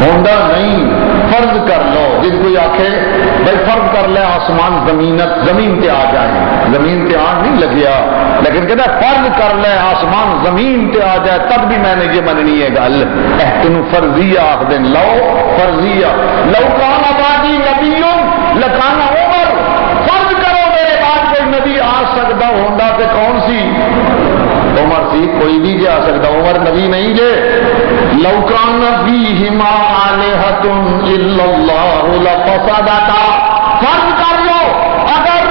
ہوندہ نہیں. فرض کر لو. جن کوئی آکھے بھائی فرض کر لے آسمان زمین تے آ جائے، زمین تے آن نہیں لگیا، لیکن کہتا ہے فرض کر لے آسمان زمین تے آ جائے تب بھی میں نے یہ مننی ہے گل. تینوں فرضیہ آخ دیں. لو فرضیہ. لو کان بعدی نبی لکان عمر. فرض کرو میرے بعد کوئی نبی آ سکتا ہوندا تے کون سی؟ عمر سی. کوئی بھی جے آ سکتا، عمر نبی نہیں جے. لو کان فیہما آلہۃ الا اللہ لفسدتا. فرض کر لو اگر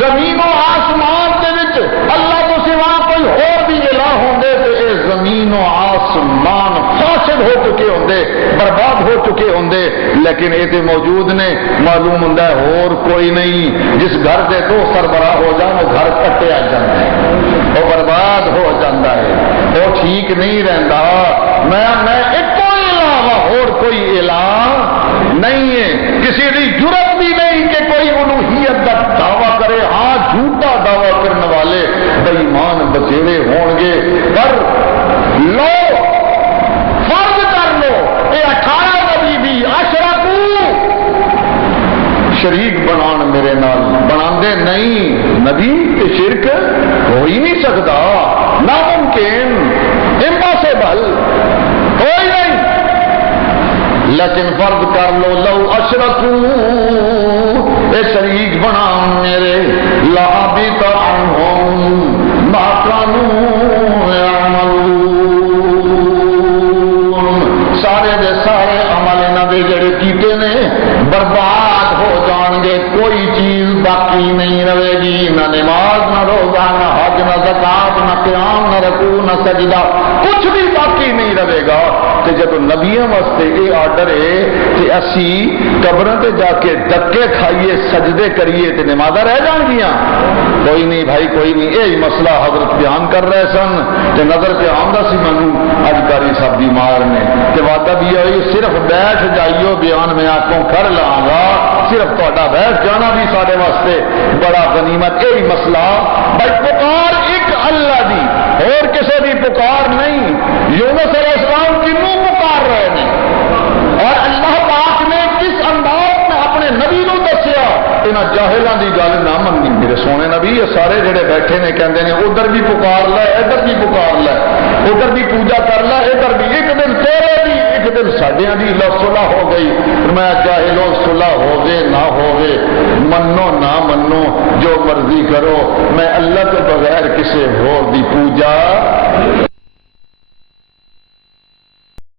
زمین و آسمان دے وچ اللہ تو سوا کوئی اور بھی الہ ہوندے تے اے زمین و آسمان فاسد ہو چکے ہوندے، برباد ہو چکے ہوندے. لیکن یہ تو موجود نے. معلوم ہوندا ہے اور کوئی نہیں. جس گھر دے دو سربراہ ہو جان وہ گھر کٹیا جاتا ہے، وہ برباد ہو جاتا ہے، وہ ٹھیک نہیں رہندا. میں ایک علاوہ اور کوئی الہ نہیں ہے. کسی کی جرت بھی نہیں کہ کوئی الوہیت کا دعویٰ کرے. ہاں جھوٹا دعویٰ کرنے والے بے ایمان بچیرے ہون گے. پر لو فرض کر لو یہ 18 نبی بھی اشرکو شریک بنان میرے نال بناندے نہیں. نبی تے شرک ہو ہی نہیں سکتا. ناممکن، امپاسبل، کوئی نہیں. لیکن فرض کر لو لو اشرکو اے شریک بنا میرے لحبط عنہم ما کانوا یعملون. سارے دے سارے عمل انہاں دے جڑے کیتے نے برباد ہو جان گے. کوئی چیز باقی نہیں رہے گی. نہ نماز، نہ روزہ، نہ حج، نہ زکات، نہ قیام، نہ رکوع، نہ سجدہ، کچھ بھی باقی نہیں رہے گا. کہ جب نبیوں واسطے یہ آرڈر ہے کہ اسی قبروں تے جا کے دکے کھائیے سجدے کریے تے نمازاں رہ جان گیاں؟ کوئی نہیں بھائی، کوئی نہیں. یہی مسئلہ حضرت بیان کر رہے سن تے نظر پہ آمدہ سی مینوں اج قاری صاحب بیمار نے تے وعدہ بھی ہوئی صرف بیٹھ جائیو بیان میں آنکھوں کر لاں گا. صرف تہاڈا بیٹھ جانا بھی سارے واسطے بڑا غنیمت. یہی مسئلہ بھائی پکار ایک اللہ دی اور کسی بھی پکار نہیں. یونس علیہ السلام کنوں پکار رہے ہیں اور اللہ پاک نے کس انداز میں اپنے نبی نو دسیا. انہاں جاہلاں دی گل نہ مننی. میرے سونے نبی یہ سارے جڑے بیٹھے نے کہندے نے ادھر بھی پکار لے ادھر بھی پکار لے، ادھر بھی پوجا کر لے ادھر بھی. ایک دن تیرے بھی ایک دن ساڈیاں دی صلح ہو گئی. میں جاہلوں صلح ہوے نہ ہوے، منو نہ منو، جو مرضی کرو، میں اللہ کے بغیر کسی اور دی پوجا